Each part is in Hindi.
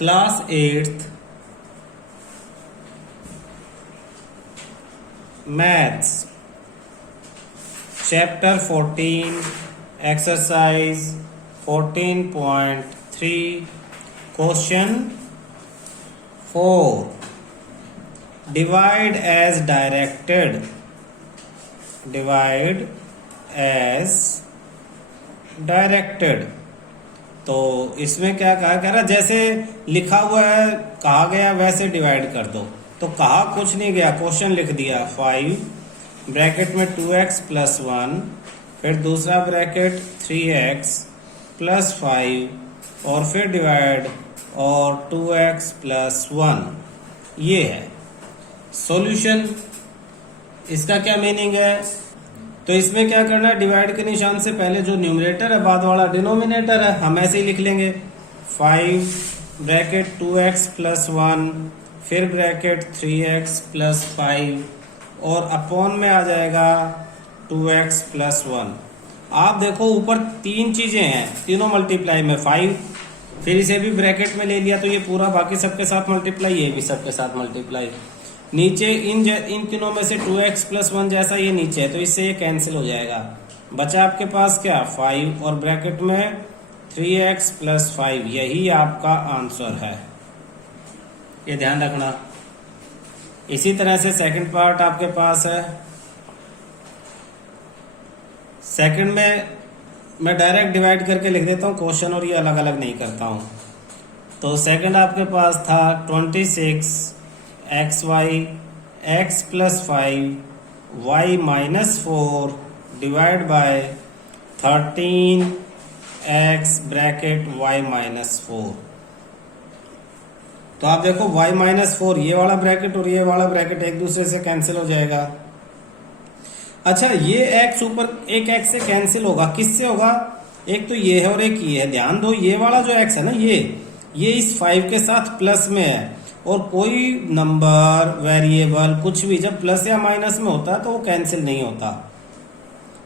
Class 8th maths chapter 14 exercise 14.3 question 4 divide as directed. Divide as directed तो इसमें क्या कह रहा, जैसे लिखा हुआ है कहा गया वैसे डिवाइड कर दो। तो कहा कुछ नहीं गया, क्वेश्चन लिख दिया 5 ब्रैकेट में 2x प्लस 1, फिर दूसरा ब्रैकेट 3x प्लस 5 और फिर डिवाइड और 2x प्लस 1। ये है सॉल्यूशन। इसका क्या मीनिंग है? तो इसमें क्या करना है, डिवाइड के निशान से पहले जो न्यूमरेटर है बाद वाला डिनोमिनेटर है, हम ऐसे ही लिख लेंगे 5 ब्रैकेट 2x प्लस 1 फिर ब्रैकेट 3x प्लस 5 और अपॉन में आ जाएगा 2x प्लस 1। आप देखो ऊपर तीन चीजें हैं, तीनों मल्टीप्लाई में 5, फिर इसे भी ब्रैकेट में ले लिया तो ये पूरा बाकी सबके साथ मल्टीप्लाई, ये भी सबके साथ मल्टीप्लाई। नीचे इन तीनों में से 2x प्लस 1 जैसा ये नीचे है तो इससे ये कैंसिल हो जाएगा। बचा आपके पास क्या 5 और ब्रैकेट में 3x प्लस 5। यही आपका आंसर है, ये ध्यान रखना। इसी तरह से सेकंड पार्ट आपके पास है। सेकंड में मैं डायरेक्ट डिवाइड करके लिख देता हूँ क्वेश्चन और ये अलग अलग नहीं करता हूँ। तो सेकंड आपके पास था 26 xy x plus 5 y minus 4 divide by 13 x bracket y minus 4। तो आप देखो y माइनस 4 ये वाला ब्रैकेट और ये वाला ब्रैकेट एक दूसरे से कैंसिल हो जाएगा। अच्छा ये x ऊपर एक x से कैंसिल होगा, किससे होगा? एक तो ये है और एक ये है। ध्यान दो ये वाला जो x है ना, ये इस 5 के साथ प्लस में है और कोई नंबर वेरिएबल कुछ भी जब प्लस या माइनस में होता है तो वो कैंसिल नहीं होता।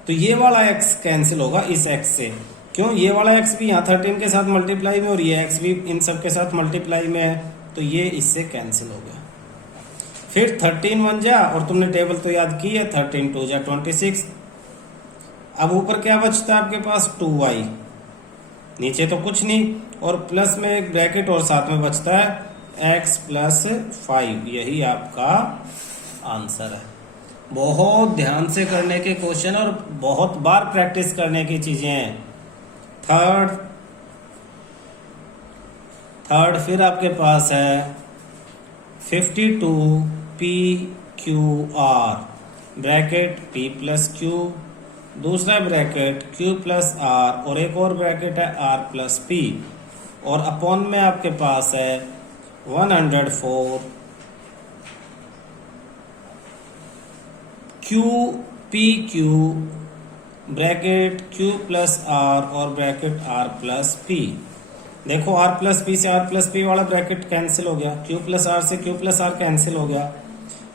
तो ये वाला x कैंसिल होगा इस x से। क्यों? ये वाला x भी यहाँ 13 के साथ मल्टीप्लाई में और ये x भी इन सब के साथ मल्टीप्लाई में है तो ये इससे कैंसिल हो गया। फिर 13 1 जा और तुमने टेबल तो याद की है, 13 2 जा 26। अब ऊपर क्या बचता है आपके पास 2y, नीचे तो कुछ नहीं और प्लस में एक ब्रैकेट और साथ में बचता है x प्लस 5। यही आपका आंसर है। बहुत ध्यान से करने के क्वेश्चन और बहुत बार प्रैक्टिस करने की चीजें हैं। थर्ड फिर आपके पास है 52 PQR bracket P plus Q, दूसरा ब्रैकेट Q प्लस R और एक और ब्रैकेट है R प्लस P और अपॉन में आपके पास है 104 QPQ bracket Q plus R और ब्रैकेट R प्लस P। देखो R प्लस P से R प्लस P वाला ब्रैकेट कैंसिल हो गया, Q प्लस R से Q प्लस R कैंसिल हो गया।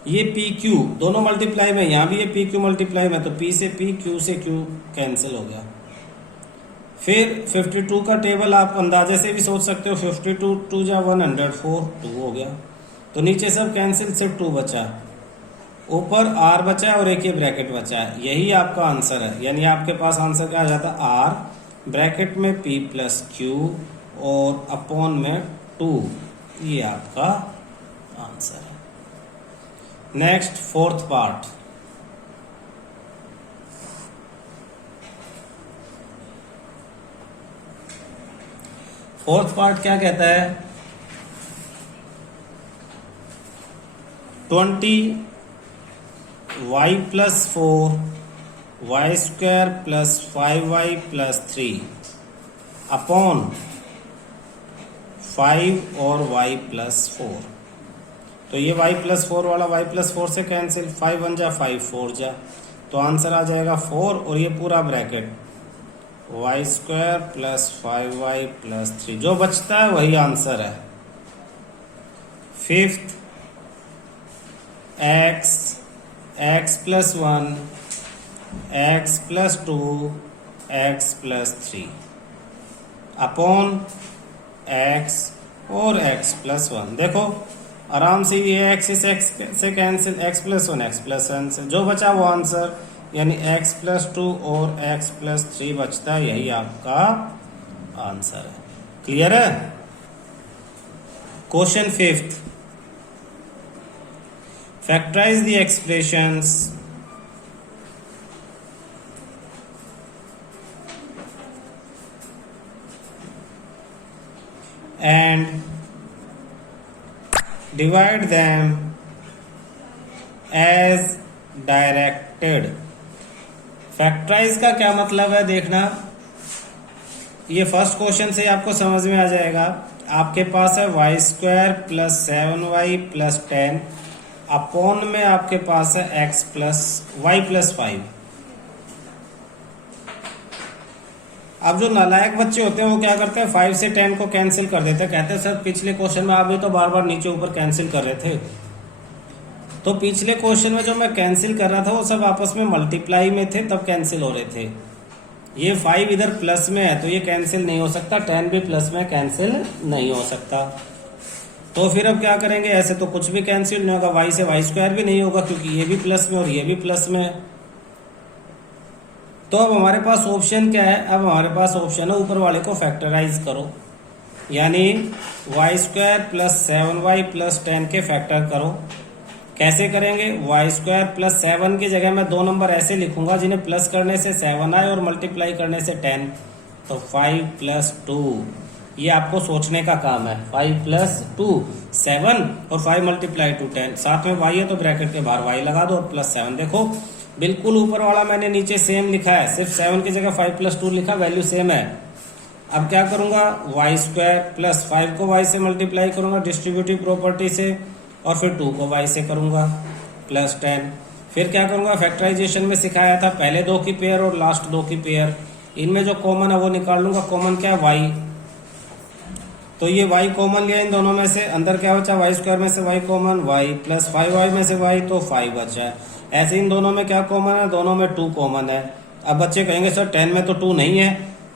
ये PQ दोनों मल्टीप्लाई में, यहाँ भी ये PQ मल्टीप्लाई में तो P से P Q से Q कैंसिल हो गया। फिर 52 का टेबल आप अंदाजे से भी सोच सकते हो, 52 2 जा 104 2 हो गया तो नीचे सब कैंसिल, सिर्फ 2 बचा, ऊपर R बचा और एक ये ब्रैकेट बचा है। यही आपका आंसर है, यानी आपके पास आंसर क्या आ जाता है R ब्रैकेट में P प्लस Q और अपॉन में 2। ये आपका आंसर है। Next fourth part. Fourth part क्या कहता है? 20 y plus 4 y square plus 5y plus 3 upon 5 और y प्लस 4। तो ये y प्लस 4 वाला y प्लस 4 से कैंसिल, 5 1 जा 5 4 जा तो आंसर आ जाएगा 4 और ये पूरा bracket y square plus 5y plus 3। जो बचता है वही आंसर है। Fifth x plus 1 x plus 2 x plus 3 upon x और x प्लस 1। देखो आराम से ये x इस x से cancel, x plus 1 x plus 1 से जो बचा वो आंसर, यानी x प्लस 2 और x प्लस 3 बचता है, यही आपका आंसर है। क्लियर है? Question 5th, factorise the expressions and divide them as directed। Factorise का क्या मतलब है देखना, ये फर्स्ट क्वेश्चन से आपको समझ में आ जाएगा। आपके पास है y square plus 7y plus 10 upon में आपके पास है x प्लस वाई प्लस 5। अब जो नालायक बच्चे होते हैं वो क्या करते हैं, 5 से 10 को कैंसिल कर देते हैं। कहते हैं सर पिछले क्वेश्चन में आप भी तो बार बार नीचे ऊपर कैंसिल कर रहे थे। तो पिछले क्वेश्चन में जो मैं कैंसिल कर रहा था वो सब आपस में मल्टीप्लाई में थे, तब कैंसिल हो रहे थे। ये 5 इधर प्लस में है तो ये कैंसिल नहीं हो सकता, 10 भी प्लस में कैंसिल नहीं हो सकता। तो फिर अब क्या करेंगे, ऐसे तो कुछ भी कैंसिल नहीं होगा, वाई से वाई स्क्वायर भी नहीं होगा क्योंकि ये भी प्लस में और ये भी प्लस में है। तो अब हमारे पास ऑप्शन क्या है, अब हमारे पास ऑप्शन है ऊपर वाले को फैक्टराइज करो, यानी Y square plus 7y plus 10 के फैक्टर करो। कैसे करेंगे, वाई स्क्वायर प्लस 7 की जगह मैं 2 नंबर ऐसे लिखूंगा जिन्हें प्लस करने से 7 आए और मल्टीप्लाई करने से 10, तो 5 प्लस 2। ये आपको सोचने का काम है। 5 प्लस 2 7 और 5 मल्टीप्लाई टू 10, साथ में y है तो ब्रैकेट के बाहर y लगा दो और प्लस 7। देखो बिल्कुल ऊपर वाला मैंने नीचे सेम लिखा है, सिर्फ 7 की जगह 5 प्लस 2 लिखा, वैल्यू सेम है। अब क्या करूंगा, वाई स्क्वायर प्लस 5 को y से मल्टीप्लाई करूंगा डिस्ट्रीब्यूटिव प्रॉपर्टी से, और फिर 2 को y से करूंगा प्लस 10। फिर क्या करूंगा, फैक्टराइजेशन में सिखाया था पहले 2 की पेयर और लास्ट 2 की पेयर, इनमें जो कॉमन है वो निकाल लूंगा। कॉमन क्या है, y, तो ये y कॉमन लिया इन दोनों में से, अंदर क्या बचा, वाई स्क्वायर में से y common, y plus 5y में से y, तो 5 बचा है। ऐसे इन दोनों में क्या कॉमन है, दोनों में 2 कॉमन है। अब बच्चे कहेंगे सर 10 में तो 2 नहीं है,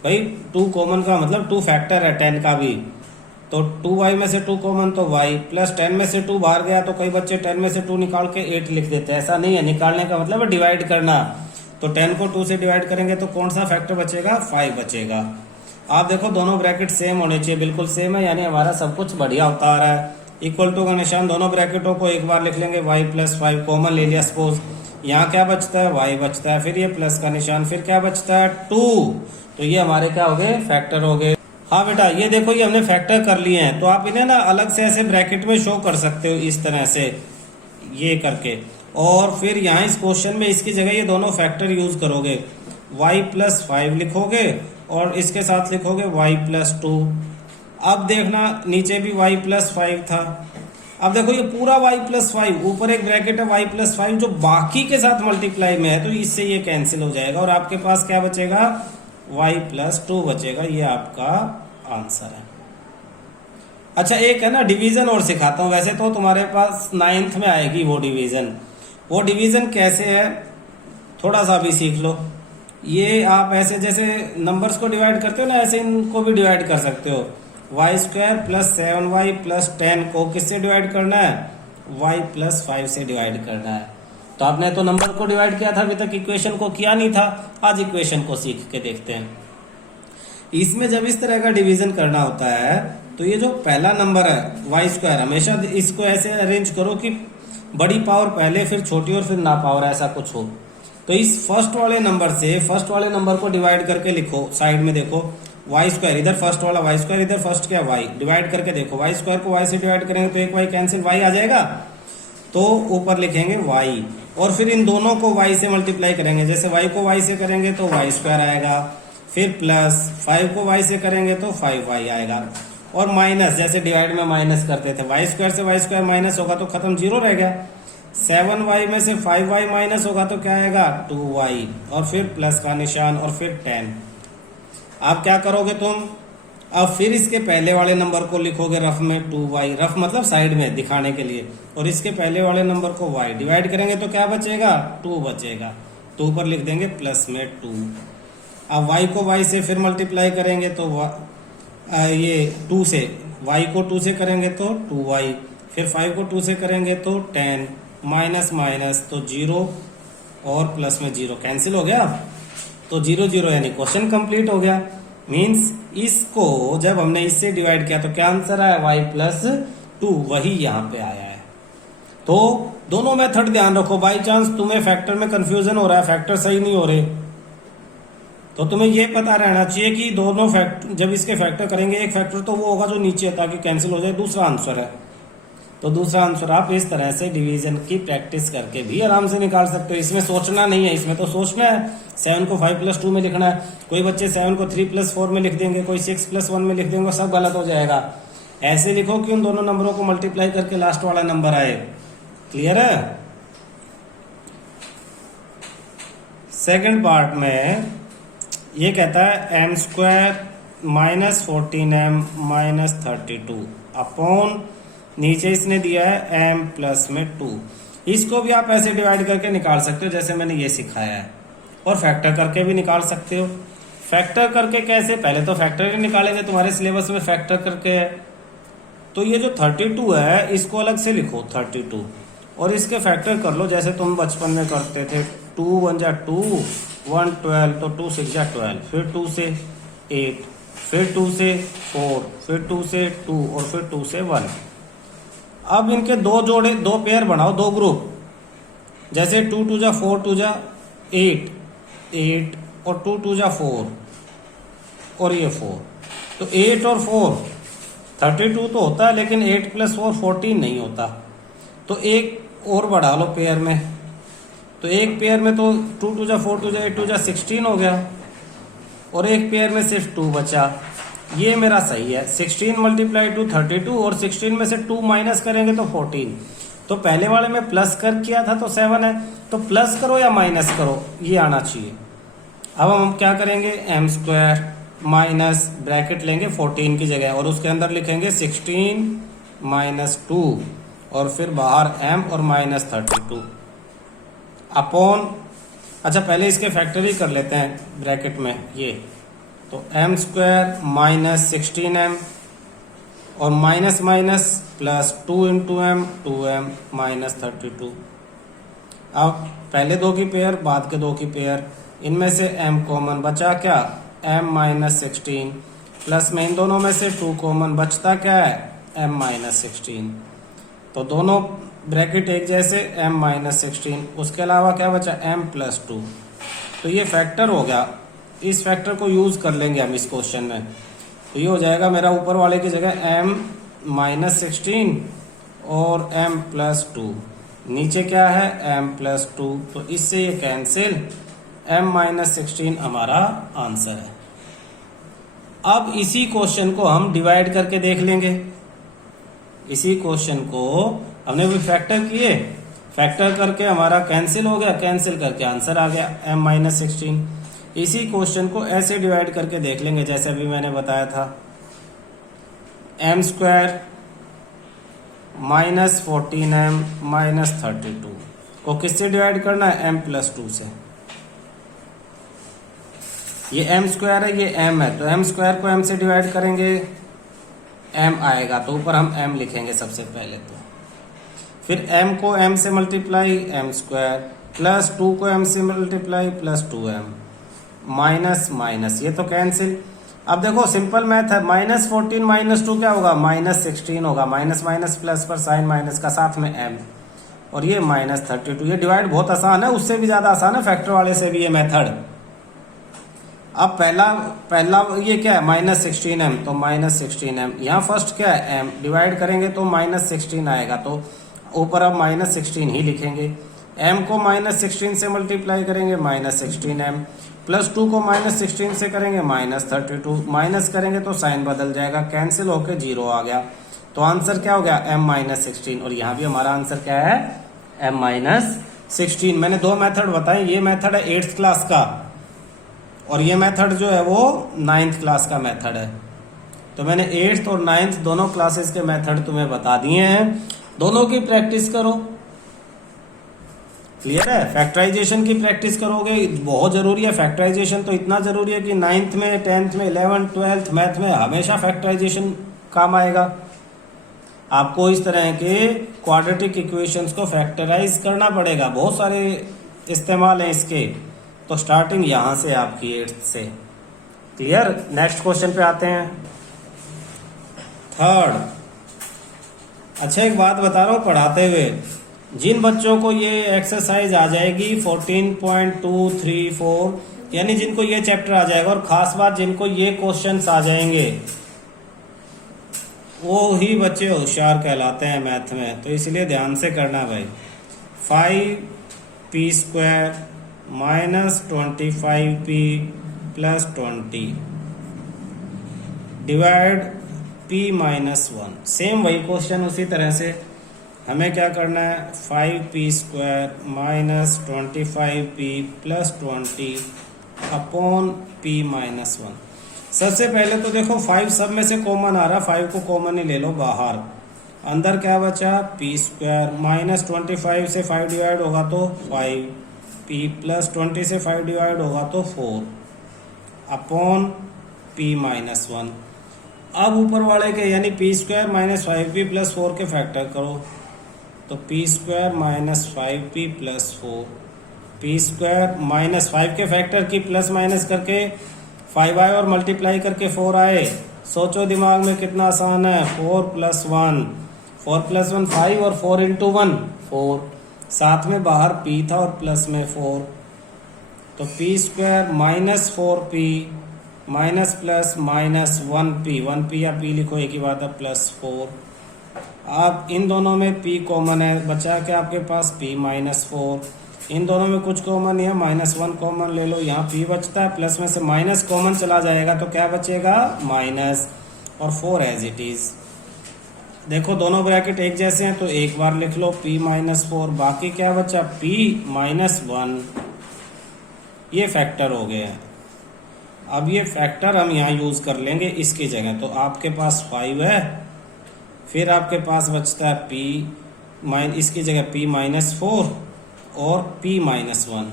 भाई 2 कॉमन का मतलब 2 फैक्टर है 10 का भी, तो 2y में से 2 कॉमन तो y प्लस 10 में से 2 बाहर गया, तो कई बच्चे 10 में से 2 निकाल के 8 लिख देते हैं। ऐसा नहीं है, निकालने का मतलब है डिवाइड करना। तो 10 को 2 से डिवाइड करेंगे तो कौन सा फैक्टर बचेगा, 5 बचेगा। आप देखो दोनों ब्रैकेट सेम होने चाहिए, बिल्कुल सेम है, यानी हमारा सब कुछ बढ़िया होता आ रहा है। इक्वल टू का निशान दोनों ब्रैकेटों को एक बार लिख लेंगे, y प्लस 5 कॉमन ले लिया सपोज, यहाँ क्या बचता है, y बचता है, फिर ये प्लस का निशान, फिर क्या बचता है 2, तो ये हमारे क्या हो गए, फैक्टर हो गए। हाँ बेटा ये देखो ये हमने फैक्टर कर लिए हैं, तो आप इन्हें ना अलग से ऐसे ब्रैकेट में शो कर सकते हो इस तरह से, ये करके, और फिर यहाँ इस क्वेश्चन में इसकी जगह ये दोनों फैक्टर यूज करोगे, y प्लस 5 लिखोगे और इसके साथ लिखोगे y प्लस 2। अब देखना नीचे भी y प्लस 5 था, अब देखो ये पूरा y प्लस 5, ऊपर एक ब्रैकेट है y प्लस 5 जो बाकी के साथ मल्टीप्लाई में है, तो इससे ये कैंसिल हो जाएगा और आपके पास क्या बचेगा, y प्लस 2 बचेगा। ये आपका आंसर है। अच्छा एक है ना डिवीजन और सिखाता हूँ, वैसे तो तुम्हारे पास 9th में आएगी वो डिवीजन। वो डिवीजन कैसे है थोड़ा सा भी सीख लो। ये आप ऐसे जैसे नंबर्स को डिवाइड करते हो ना, ऐसे इनको भी डिवाइड कर सकते हो। Y square plus 7y plus 10 को किससे डिवाइड करना है, y प्लस 5 से डिवाइड करना है। तो आपने तो नंबर को डिवाइड किया था, अभी तक इक्वेशन को किया नहीं था, आज इक्वेशन को सीख के देखते हैं। इसमें जब इस तरह का डिवीजन करना होता है तो ये जो पहला नंबर है वाई स्क्वायर, हमेशा इसको ऐसे अरेंज करो कि बड़ी पावर पहले फिर छोटी और फिर ना पावर ऐसा कुछ हो। तो इस फर्स्ट वाले नंबर से फर्स्ट वाले नंबर को डिवाइड करके लिखो, साइड में देखो वाई स्क्वायर, इधर फर्स्ट वाला वाई स्क्वायर, इधर फर्स्ट क्या वाई, डिवाइड करके देखो वाई स्क्वायर को वाई से डिवाइड करेंगे तो एक वाई कैंसिल, वाई आ जाएगा, तो ऊपर लिखेंगे वाई, और फिर इन दोनों को वाई से मल्टीप्लाई करेंगे। जैसे वाई को वाई से करेंगे तो वाई स्क्वायर आएगा, फिर प्लस 5 को वाई से करेंगे तो 5y आएगा, और माइनस जैसे डिवाइड में माइनस करते थे, वाई स्क्वायर से वाई स्क्वायर माइनस होगा तो खत्म, जीरो रह गया। 7y में से 5y माइनस होगा तो क्या आएगा 2y, और फिर प्लस का निशान, और फिर 10। आप क्या करोगे तुम, अब फिर इसके पहले वाले नंबर को लिखोगे रफ में 2y, रफ मतलब साइड में दिखाने के लिए, और इसके पहले वाले नंबर को y डिवाइड करेंगे तो क्या बचेगा 2 बचेगा, तो ऊपर लिख देंगे प्लस में 2। अब y को y से फिर मल्टीप्लाई करेंगे तो ये 2 से y को 2 से करेंगे तो 2y, फिर 5 को 2 से करेंगे तो 10, माइनस माइनस तो 0 और प्लस में 0 कैंसिल हो गया, तो 0 0 यानी क्वेश्चन कंप्लीट हो गया। मींस इसको जब हमने इससे डिवाइड किया तो क्या आंसर आया, y प्लस 2, वही यहाँ पे आया है। तो दोनों मेथड ध्यान रखो, बाई चांस तुम्हें फैक्टर में कंफ्यूजन हो रहा है, फैक्टर सही नहीं हो रहे, तो तुम्हें ये पता रहना चाहिए कि दोनों फैक्टर जब इसके फैक्टर करेंगे, एक फैक्टर तो वो होगा जो नीचे है ताकि कैंसिल हो जाए, दूसरा आंसर है। तो दूसरा आंसर आप इस तरह से डिवीजन की प्रैक्टिस करके भी आराम से निकाल सकते हो। इसमें सोचना नहीं है, इसमें तो सोचना है 7 को 5 + 2 में लिखना है। कोई बच्चे 7 को 3 + 4 में लिख देंगे, कोई 6 + 1 में लिख देंगे, सब गलत हो जाएगा। ऐसे लिखो कि उन दोनों नंबरों को मल्टीप्लाई करके लास्ट वाला नंबर आए। क्लियर है? सेकंड पार्ट में ये कहता है m² - 14m - 32 अपॉन, नीचे इसने दिया है m प्लस में 2। इसको भी आप ऐसे डिवाइड करके निकाल सकते हो जैसे मैंने ये सिखाया है, और फैक्टर करके भी निकाल सकते हो। फैक्टर करके कैसे, पहले तो फैक्टर ही निकालेंगे, तुम्हारे सिलेबस में फैक्टर करके है। तो ये जो 32 है इसको अलग से लिखो 32, और इसके फैक्टर कर लो जैसे तुम बचपन में करते थे। 2 × 1 = 2, 1 12, तो 2 × 6 = 12, फिर 2 से 8, फिर 2 से 4, फिर 2 से 2, और फिर 2 से 1। अब इनके दो पेयर बनाओ, दो ग्रुप, जैसे 2 × 2 = 4, 2 × 8, 8, और 2 × 2 = 4, और ये 4। तो 8 और 4 32 तो होता है, लेकिन 8 + 4 14 नहीं होता। तो एक और बढ़ा लो पेयर में, तो एक पेयर में तो 2 × 2 = 4, 2 × 8, 2 × 16 हो गया, और एक पेयर में सिर्फ 2 बचा। ये मेरा सही है। 16 × 2 32, और 16 में से 2 माइनस करेंगे तो 14। तो पहले वाले में प्लस कर किया था तो 7 है, तो प्लस करो या माइनस करो, ये आना चाहिए। अब हम क्या करेंगे, m² माइनस ब्रैकेट लेंगे 14 की जगह, और उसके अंदर लिखेंगे 16 - 2, और फिर बाहर m और -32 अपॉन, अच्छा पहले इसके फैक्टर ही कर लेते हैं ब्रैकेट में ये, तो m² - 16m, और minus minus plus 2 × m, 2m - 32। अब पहले दो की पेयर, बाद के दो की पेयर, इनमें से m कॉमन बचा, क्या m - 16, प्लस में इन दोनों में से 2 कॉमन बचता, क्या है m - 16। तो दोनों ब्रैकेट एक जैसे, m - 16, उसके अलावा क्या बचा m + 2। तो ये फैक्टर हो गया, इस फैक्टर को यूज कर लेंगे हम इस क्वेश्चन में। तो ये हो जाएगा मेरा ऊपर वाले की जगह m - 16 और m + 2, नीचे क्या है m + 2, तो इससे ये कैंसिल, m - 16 हमारा आंसर है। अब इसी क्वेश्चन को हम डिवाइड करके देख लेंगे। इसी क्वेश्चन को हमने भी फैक्टर किए, फैक्टर करके हमारा कैंसिल हो गया, कैंसिल करके आंसर आ गया m - 16। इसी क्वेश्चन को ऐसे डिवाइड करके देख लेंगे जैसे अभी मैंने बताया था, m² - 14m - 32 को किससे डिवाइड करना है, m + 2 से। ये m² है, ये m है, तो m² को m से डिवाइड करेंगे, m आएगा, तो ऊपर हम m लिखेंगे सबसे पहले। तो फिर m को m से मल्टीप्लाई m² प्लस 2 को m से multiply plus 2m, minus minus, ये तो कैंसिल। अब देखो सिंपल मैथ है, -14 - 2 क्या होगा, -16 होगा, माइनस माइनस प्लस पर साइन माइनस का, साथ में m, और ये -32। ये डिवाइड बहुत आसान है, उससे भी ज्यादा आसान है फैक्टर वाले से भी ये मेथड। अब पहला ये क्या है, -16m, तो -16m, यहाँ फर्स्ट क्या है m, डिवाइड करेंगे तो -16 आएगा, तो ऊपर अब -16 ही लिखेंगे। m को -16 से मल्टीप्लाई करेंगे -16m, प्लस 2 को -16 से करेंगे -32, माइनस करेंगे तो साइन बदल जाएगा, कैंसिल होके 0 आ गया। तो आंसर क्या हो गया, m - 16, और यहाँ भी हमारा आंसर क्या है, m - 16। मैंने दो मेथड बताए, ये मेथड है 8th क्लास का, और ये मेथड जो है वो 9th क्लास का मेथड है। तो मैंने 8th और 9th दोनों क्लासेस के मेथड तुम्हें बता दिए हैं, दोनों की प्रैक्टिस करो। क्लियर है? फैक्टराइजेशन की प्रैक्टिस करोगे, बहुत जरूरी है फैक्टराइजेशन, तो इतना जरूरी है कि 9th में, 10th में, 11th 12th मैथ में हमेशा फैक्टराइजेशन काम आएगा। आपको इस तरह के क्वाड्रेटिक इक्वेशंस को फैक्टराइज करना पड़ेगा, बहुत सारे इस्तेमाल हैं इसके। तो स्टार्टिंग यहाँ से आपकी 8th से। क्लियर। नेक्स्ट क्वेश्चन पे आते हैं, थर्ड। अच्छा एक बात बता रहा हूँ पढ़ाते हुए, जिन बच्चों को ये एक्सरसाइज आ जाएगी 14.234, यानी जिनको ये चैप्टर आ जाएगा, और खास बात जिनको ये क्वेश्चंस आ जाएंगे, वो ही बच्चे होशियार कहलाते हैं मैथ में। तो इसलिए ध्यान से करना भाई। 5p² minus 25p plus 20 divide p minus 1। Same वही क्वेश्चन उसी तरह से हमें क्या करना है, 5p² minus 25p plus 20 upon p minus 1। सबसे पहले तो देखो 5 सब में से कॉमन आ रहा, 5 को कॉमन ही ले लो बाहर। अंदर क्या बचा, p² माइनस 25 से 5 डिवाइड होगा तो 5, p प्लस 20 से 5 डिवाइड होगा तो 4 अपॉन p माइनस 1। अब ऊपर वाले के यानी p² माइनस 5p प्लस 4 के फैक्टर करो, तो p² minus 5p plus 4, p² minus 5 के फैक्टर की प्लस माइनस करके 5 आए और मल्टीप्लाई करके 4 आए। सोचो दिमाग में कितना आसान है, 4 प्लस 1, 4 प्लस 1 5 और 4 इंटू 1 4, साथ में बाहर p था और प्लस में 4, तो p² minus 4p minus plus minus 1p या p लिखो एक ही बात है, प्लस 4। अब इन दोनों में p कॉमन है, बचा क्या आपके पास, p माइनस 4। इन दोनों में कुछ कॉमन नहीं है, माइनस 1 कॉमन ले लो, यहाँ p बचता है, प्लस में से माइनस कॉमन चला जाएगा तो क्या बचेगा, माइनस, और 4 एज इट इज। देखो दोनों ब्रैकेट एक जैसे हैं तो एक बार लिख लो p माइनस 4, बाकी क्या बचा, p माइनस 1। ये फैक्टर हो गए हैं। अब ये फैक्टर हम यहाँ यूज कर लेंगे इसकी जगह, तो आपके पास 5 है, फिर आपके पास बचता है p इसकी जगह p माइनस 4 और p माइनस 1।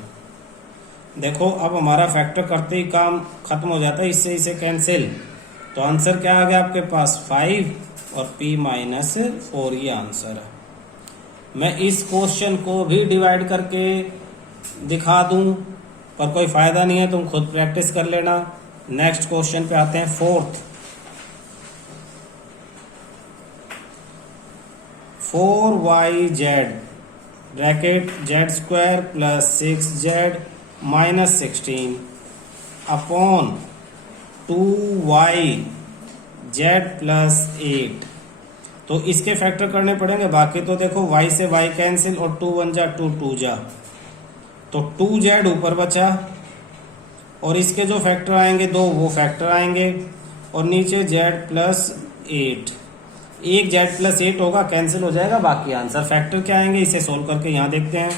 देखो अब हमारा फैक्टर करते ही काम खत्म हो जाता है, इससे इसे कैंसिल, तो आंसर क्या आ गया आपके पास, 5 और p माइनस 4, ये आंसर है। मैं इस क्वेश्चन को भी डिवाइड करके दिखा दूं पर कोई फायदा नहीं है, तुम खुद प्रैक्टिस कर लेना। नेक्स्ट क्वेश्चन पे आते हैं, fourth. 4yz bracket z² plus 6z minus 16 upon 2yz plus 8। तो इसके फैक्टर करने पड़ेंगे, बाकी तो देखो y से y कैंसिल और 2 1 जा 2 2 जा, तो 2z ऊपर बचा और इसके जो फैक्टर आएंगे 2 वो फैक्टर आएंगे और नीचे z प्लस 8। एक z प्लस 8 होगा, कैंसिल हो जाएगा, बाकी आंसर फैक्टर क्या आएंगे इसे सोल्व करके यहाँ देखते हैं।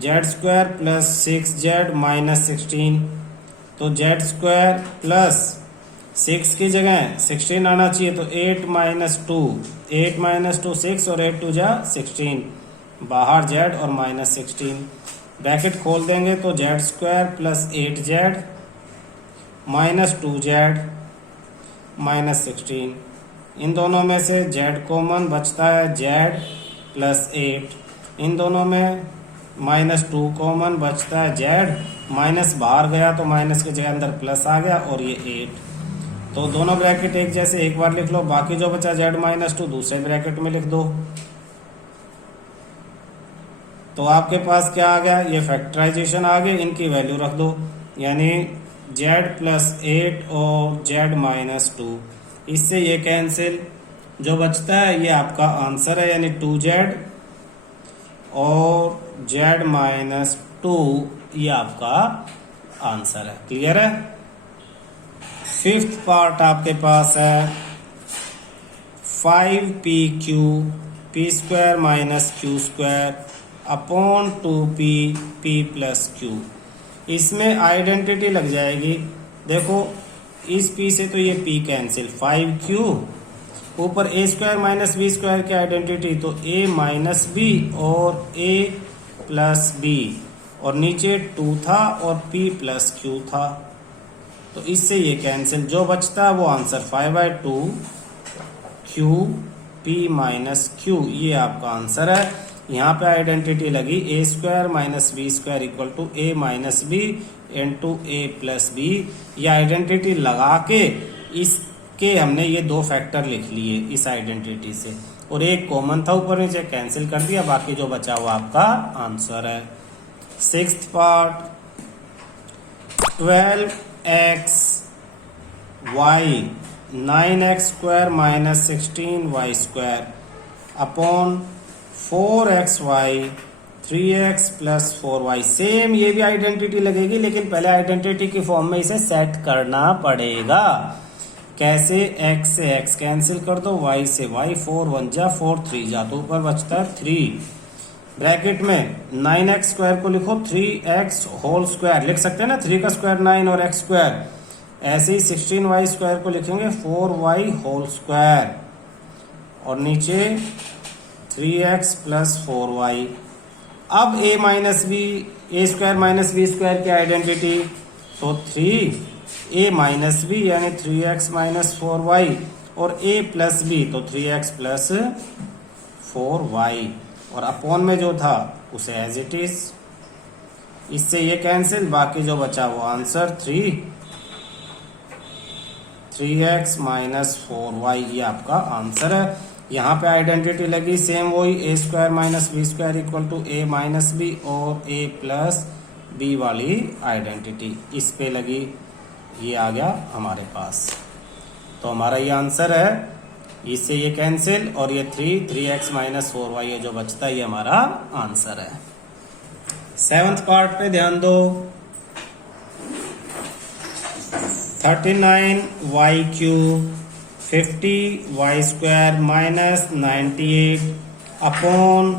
z² प्लस 6z माइनस 16, तो z² प्लस 6 की जगह 16 आना चाहिए, तो 8 माइनस 2, 8 माइनस 2 6 और 8 2 जा 16, बाहर z और माइनस 16, ब्रैकेट खोल देंगे तो z² plus 8z minus 2z minus 16। इन दोनों में से z कॉमन बचता है, z प्लस 8। इन दोनों में माइनस 2 कॉमन बचता है, z माइनस बाहर गया तो माइनस की जगह अंदर प्लस आ गया और ये 8। तो दोनों ब्रैकेट एक जैसे एक बार लिख लो, बाकी जो बचा z माइनस 2 दूसरे ब्रैकेट में लिख दो। तो आपके पास क्या आ गया, ये फैक्टराइजेशन आ गई, इनकी वैल्यू रख दो, यानी z प्लस 8 और z माइनस 2, इससे ये कैंसिल, जो बचता है ये आपका आंसर है, यानी 2z और z माइनस 2 ये आपका आंसर है। क्लियर है। फिफ्थ पार्ट आपके पास है 5pq p² minus q² upon 2p p plus q। इसमें आइडेंटिटी लग जाएगी, देखो इस p से तो ये p कैंसिल, 5q ऊपर a² माइनस b² की आइडेंटिटी, तो a माइनस b और a प्लस b, और नीचे 2 था और p प्लस q था, तो इससे ये कैंसिल, जो बचता है वो answer 5/2 q p minus q, ये आपका आंसर है। यहाँ पे आइडेंटिटी लगी a² minus b² equal to a minus b into a plus b. ये आइडेंटिटी लगा के इसके हमने ये दो फैक्टर लिख लिए इस आइडेंटिटी से, और एक कॉमन था ऊपर नीचे, कैंसिल कर दिया, बाकी जो बचा हुआ आपका आंसर है। 6th part, 12x y 9x² minus 16y² upon 4xy 3x plus 4y। Same ये भी आइडेंटिटी लगेगी, लेकिन पहले आइडेंटिटी की फॉर्म में इसे सेट करना पड़ेगा। कैसे? x से x कैंसिल कर दो, y से y, 4 1 जा 4 3 जा, तो ऊपर बचता है 3। ब्रैकेट में 9x² को लिखो 3x होल स्क्वायर, लिख सकते हैं ना, 3 का स्क्वायर 9 और x स्क्वायर। ऐसे ही 16y² को लिखेंगे 4y होल स्क्वायर, और नीचे 3x प्लस 4y। अब a minus B, a² minus b² की आइडेंटिटी, तो 3a माइनस बी यानी 3x माइनस 4y, और a प्लस बी तो 3x प्लस 4y, और अपॉन में जो था उसे एज इट इज। इससे ये कैंसिल, बाकी जो बचा वो आंसर 3x माइनस 4y, ये आपका आंसर है। यहाँ पे आइडेंटिटी लगी सेम वही, a² minus b² equal to a minus b और a प्लस बी वाली आइडेंटिटी इस पे लगी, ये आ गया हमारे पास। तो हमारा ये आंसर है, इससे ये कैंसिल, और ये 3x माइनस 4y ये जो बचता है ये हमारा आंसर है। 7th पार्ट पे ध्यान दो। 39y³ 50y² माइनस 98 अपॉन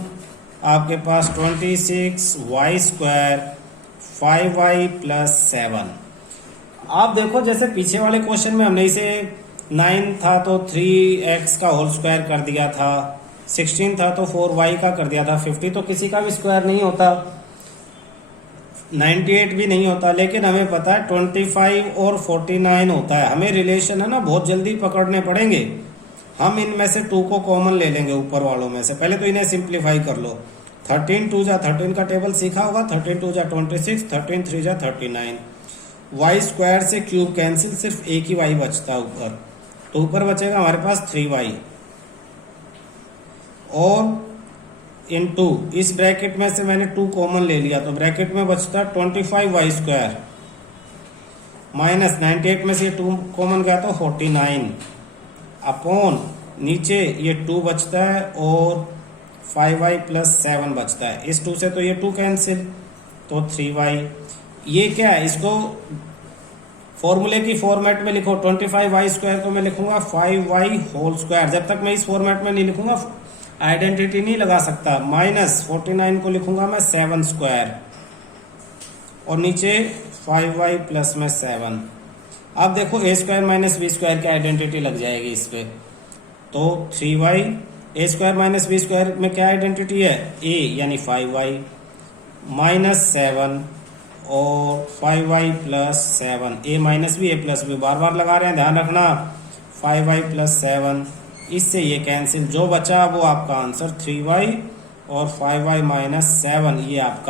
आपके पास 26y² 5y प्लस 7। आप देखो जैसे पीछे वाले क्वेश्चन में हमने इसे 9 था तो 3x का होल स्क्वायर कर दिया था, 16 था तो 4y का कर दिया था, 50 तो किसी का भी स्क्वायर नहीं होता, 98 भी नहीं होता, लेकिन हमें पता है 25 और 49 होता है। हमें रिलेशन है ना बहुत जल्दी पकड़ने पड़ेंगे। हम इनमें से 2 को कॉमन ले लेंगे ऊपर वालों में से। पहले तो इन्हें सिंप्लीफाई कर लो। 13 2 जा 13 का टेबल सीखा होगा, 13 2 जा 26, 13 3 जा 39। y² से क्यूब कैंसिल, सिर्फ एक ही y बचता है ऊपर, तो ऊपर बचेगा हमारे पास 3y, और इनटू इस ब्रैकेट में से मैंने 2 कॉमन ले लिया, तो ब्रैकेट में बचता 25y² माइनस 98 में से 2 कॉमन गया तो 49 अपॉन नीचे ये 2 बचता है और 5y प्लस 7 बचता है। इस 2 से तो ये 2 कैंसिल, तो 3y। ये क्या है, इसको फॉर्मूले की फॉर्मेट में लिखो। 25y² को मैं लिखूंगा 5y होल स्क्वायर। जब तक मैं इस फॉर्मेट में नहीं लिखूंगा आइडेंटिटी नहीं लगा सकता। माइनस 49 को लिखूंगा मैं 7² और नीचे 5y प्लस में 7। अब देखो a² माइनस b² की आइडेंटिटी लग जाएगी इस पे, तो 3y। a² माइनस b² में क्या आइडेंटिटी है, a यानी 5y माइनस 7 और 5y plus 7। a minus b, a plus b बार बार लगा रहे हैं, ध्यान रखना। 5y प्लस 7, इससे ये कैंसिल, जो बचा वो आपका आंसर 3y और 5y माइनस 7, ये आपका